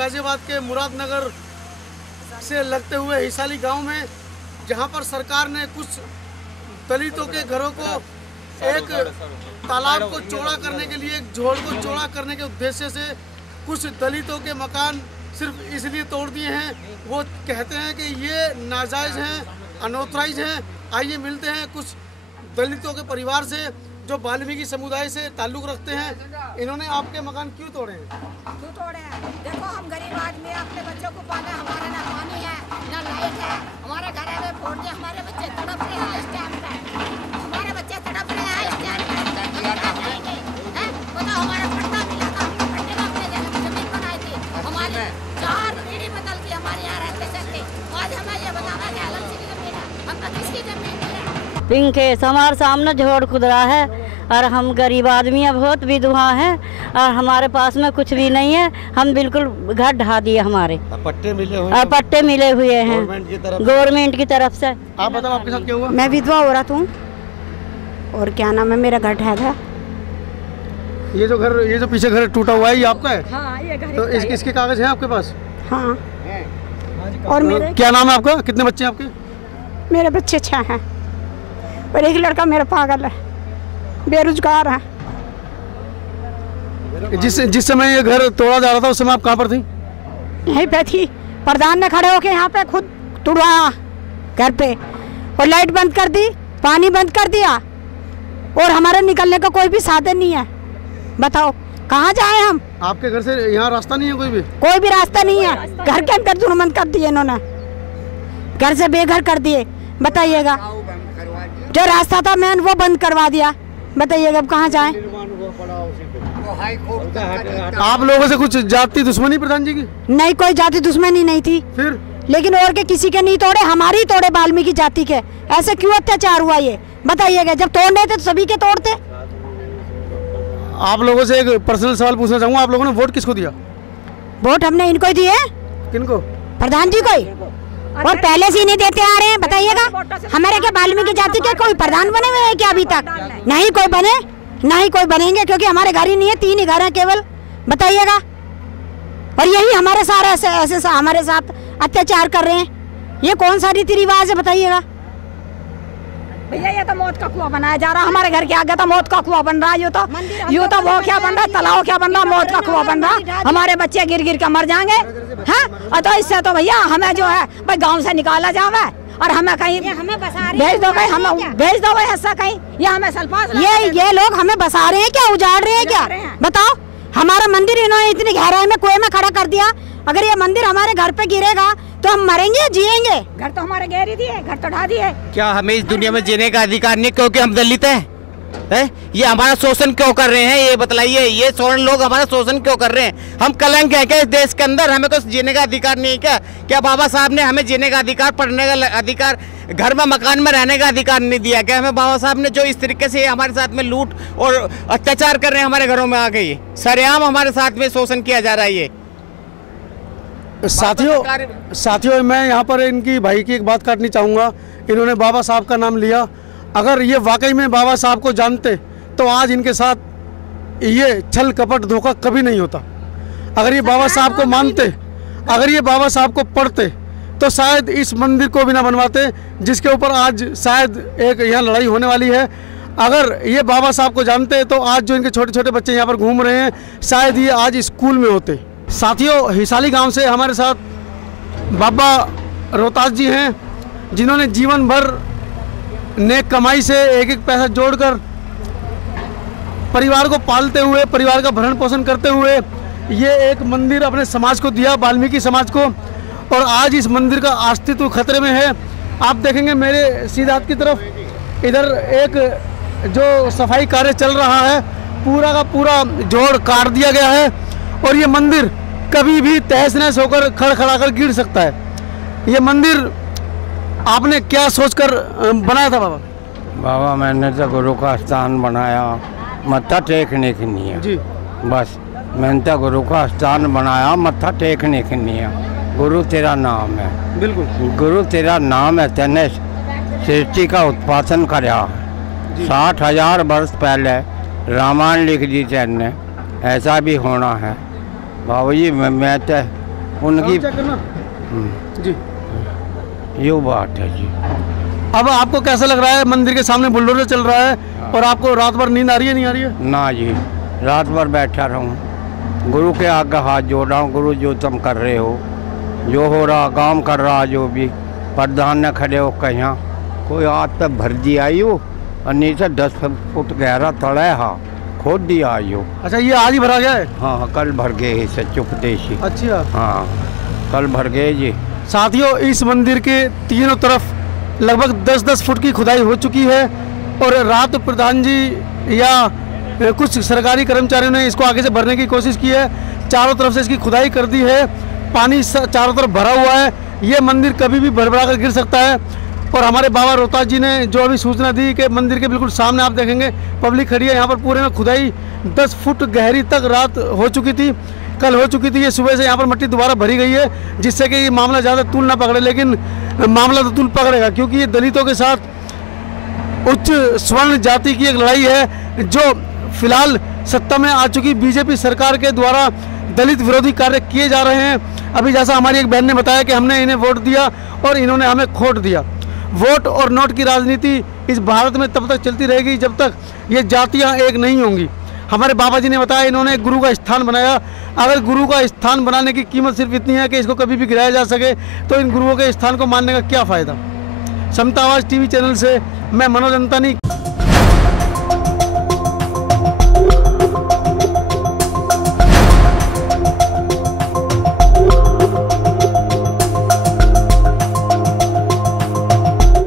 गाजियाबाद के मुरादनगर से लगते हुए हिसाली गांव में, जहां पर सरकार ने कुछ दलितों के घरों को एक तालाब को चौड़ा करने के लिए, एक झोड़ को चौड़ा करने के उद्देश्य से कुछ दलितों के मकान सिर्फ इसलिए तोड़ दिए हैं। वो कहते हैं कि ये नाजायज़ हैं, अनऑथराइज हैं। आइए मिलते हैं कुछ दलितों के परिवार से जो वाल्मीकि समुदाय से ताल्लुक़ रखते हैं। इन्होंने आपके मकान क्यों तोड़े हैं? क्यों तोड़े हैं? देखो, हम गरीब आदमी, अपने बच्चों को पाले, हमारे ना पानी है ना लाइट है, हमारे घर में फोड़ के हमारे बच्चे तड़प रहे हैं इस टाइम पे, हमारे बच्चे तड़प रहे हैं इस टाइम पे। बताओ, हमारा पट्टा मिला था, पट्टे में अपने जमीन बनाई थी, हमारी 4 पीढ़ी बदल के हमारे यहाँ रहते सकते। आज हमें ये बताना कि अलग से जमीन है, हम किसकी जमीन है? पिंक है, हमारे सामने झोड़ खुदरा है और हम गरीब आदमी हैं, बहुत विधवा हैं और हमारे पास में कुछ भी नहीं है। हम बिल्कुल घर ढहा दिए हमारे। पट्टे मिले हुए हैं? पट्टे मिले हुए हैं गवर्नमेंट की तरफ से। आप बताओ, आपके साथ क्या हुआ? मैं विधवा औरत हूँ और क्या नाम है, मेरा घर ढह गया। ये जो पीछे घर टूटा हुआ है, ये आपका है? हाँ, ये घर। तो इसके कागज हैं आपके पास? हाँ। और मेरे क्या नाम है आपका? कितने बच्चे हैं आपके? मेरे बच्चे 6 हैं और एक लड़का मेरा पागल है, बेरोजगार है। जिस समय ये घर तोड़ा जा रहा था उस समय आप कहाँ पर थी? यहीं पे थी। प्रधान ने खड़े होके यहाँ पे खुद तुड़वाया घर पे और लाइट बंद कर दी, पानी बंद कर दिया और हमारे निकलने का कोई भी साधन नहीं है। बताओ कहाँ जाए हम? आपके घर से यहाँ रास्ता नहीं है? कोई भी रास्ता नहीं है। घर के अंदर दुर्मंत कर दिए इन्होंने, घर से बेघर कर दिए। बताइएगा, जो रास्ता था मैंने वो बंद करवा दिया। बताइएगा अब कहाँ जाएं? आप लोगों से कुछ जाति दुश्मनी प्रधान जी की? नहीं, कोई जाति दुश्मनी नहीं थी। फिर लेकिन और के किसी के नहीं तोड़े, हमारी तोड़े वाल्मीकि जाति के। ऐसे क्यों अत्याचार हुआ ये बताइएगा? जब तोड़ने थे तो सभी के तोड़ते। आप लोगों से एक पर्सनल सवाल पूछना चाहूँगा, आप लोगों ने वोट किसको दिया? वोट हमने इनको ही दिए। किनको? प्रधान जी को ही, और पहले से ही नहीं देते आ रहे हैं। बताइएगा, हमारे क्या वाल्मीकि जाति के कोई प्रधान बने हुए हैं क्या अभी तक? नहीं कोई बने, नहीं कोई बनेंगे, क्योंकि हमारे घर ही नहीं है, 3 ही घर है केवल। बताइएगा, और यही हमारे सारे ऐसे हमारे साथ अत्याचार कर रहे हैं। ये कौन सा रीति रिवाज है? बताइएगा भैया। ये तो मौत का कुआं बनाया जा रहा है हमारे घर के आगे, तो मौत का कुआं बन रहा है। यूँ तो वो क्या बन रहा है, तालाब क्या बन रहा है, मौत का कुआं बन रहा है। हमारे बच्चे गिर गिर के मर जाएंगे। हाँ, तो इससे तो भैया हमें जो है भाई गांव से निकाला जावे और हमें कहीं भेज दो, कहीं हमें भेज दो ऐसा कहीं, या हमें सल्फास। ये लोग हमें बसा रहे हैं क्या, उजाड़ रहे हैं क्या? बताओ, हमारा मंदिर इन्होंने इतनी गहराई में कुएं में खड़ा कर दिया। अगर ये मंदिर हमारे घर पे गिरेगा तो हम मरेंगे जिएंगे? घर तो हमारे गहरी दिए, घर तो ढा दिए। क्या हमें इस दुनिया में जीने का अधिकार नहीं क्योंकि हम दलित हैं? ये हमारा शोषण क्यों कर रहे हैं? ये बताइए, ये सोलन लोग हमारा शोषण क्यों कर रहे हैं? हम कलंक है क्या इस देश के अंदर? हमें कुछ जीने का अधिकार नहीं है क्या? क्या बाबा साहब ने हमें जीने का अधिकार, पढ़ने का अधिकार, घर में मकान में रहने का अधिकार नहीं दिया क्या हमें? बाबा साहब ने जो इस तरीके से हमारे साथ में लूट और अत्याचार कर रहे हैं हमारे घरों में आके, ये सरेआम हमारे साथ में शोषण किया जा रहा है। ये साथियों, मैं यहाँ पर इनकी भाई की एक बात काटनी चाहूँगा। इन्होंने बाबा साहब का नाम लिया। अगर ये वाकई में बाबा साहब को जानते तो आज इनके साथ ये छल कपट धोखा कभी नहीं होता। अगर ये बाबा साहब को मानते, अगर ये बाबा साहब को पढ़ते तो शायद इस मंदिर को भी ना बनवाते, जिसके ऊपर आज शायद एक यहाँ लड़ाई होने वाली है। अगर ये बाबा साहब को जानते तो आज जो इनके छोटे छोटे बच्चे यहाँ पर घूम रहे हैं, शायद ये आज स्कूल में होते। साथियों, हिसाली गांव से हमारे साथ बाबा रोहतास जी हैं, जिन्होंने जीवन भर नेक कमाई से एक एक पैसा जोड़कर परिवार को पालते हुए, परिवार का भरण पोषण करते हुए ये एक मंदिर अपने समाज को दिया, वाल्मीकि समाज को। और आज इस मंदिर का अस्तित्व खतरे में है। आप देखेंगे मेरे सीधे हाथ की तरफ, इधर एक जो सफाई कार्य चल रहा है, पूरा का पूरा जोड़ काट दिया गया है और ये मंदिर कभी भी तहस नहस होकर खड़खड़ाकर गिर सकता है। ये मंदिर आपने क्या सोचकर बनाया था बाबा? बाबा, मैंने तो गुरु का स्थान बनाया, मत्था टेकने के लिए जी। बस मैंने तो गुरु का स्थान बनाया, मत्था टेकने के लिए। गुरु तेरा नाम है। बिल्कुल, गुरु तेरा नाम है। तेने सृष्टि का उत्पादन कराया। 60,000 वर्ष पहले रामायण लिख दी तेने, ऐसा भी होना है। बाबू जी, मैं तो उनकी चेक करना जी। ये बात है जी। अब आपको कैसा लग रहा है? मंदिर के सामने बुलडोजर चल रहा है और आपको रात भर नींद आ रही है, नहीं आ रही है? ना जी, रात भर बैठा रहूँ, गुरु के आगे हाथ जोड़ रहा हूँ। गुरु जो तुम कर रहे हो, जो हो रहा काम कर रहा, जो भी प्रधान न खड़े हो कहीं कोई आज तक भर दी आई हो और नीचे 10 फुट गहरा तड़ा है, हाँ खोद दिया आई हो। अच्छा, ये आज ही भरा गया है? हाँ कल भर गए हैं सच्चोपदेशी। अच्छा हाँ कल भर गए जी। साथियों, इस मंदिर के तीनों तरफ लगभग 10-10 फुट की खुदाई हो चुकी है और रात प्रधान जी या कुछ सरकारी कर्मचारियों ने इसको आगे से भरने की कोशिश की है। चारों तरफ से इसकी खुदाई कर दी है, पानी चारों तरफ भरा हुआ है। ये मंदिर कभी भी भरभरा कर गिर सकता है। और हमारे बाबा रोहतास जी ने जो अभी सूचना दी कि मंदिर के बिल्कुल सामने आप देखेंगे पब्लिक खड़ी है, यहाँ पर पूरे में खुदाई 10 फुट गहरी तक रात हो चुकी थी, कल हो चुकी थी। ये सुबह से यहाँ पर मिट्टी दोबारा भरी गई है, जिससे कि ये मामला ज़्यादा तूल ना पकड़े, लेकिन मामला तो तूल पकड़ेगा, क्योंकि ये दलितों के साथ उच्च स्वर्ण जाति की एक लड़ाई है जो फिलहाल सत्ता में आ चुकी बीजेपी सरकार के द्वारा दलित विरोधी कार्य किए जा रहे हैं। अभी जैसा हमारी एक बहन ने बताया कि हमने इन्हें वोट दिया और इन्होंने हमें खोट दिया। वोट और नोट की राजनीति इस भारत में तब तक चलती रहेगी जब तक ये जातियां एक नहीं होंगी। हमारे बाबा जी ने बताया इन्होंने एक गुरु का स्थान बनाया। अगर गुरु का स्थान बनाने की कीमत सिर्फ इतनी है कि इसको कभी भी गिराया जा सके, तो इन गुरुओं के स्थान को मानने का क्या फ़ायदा। समता आवाज़ टीवी चैनल से मैं मनोज अंतानी।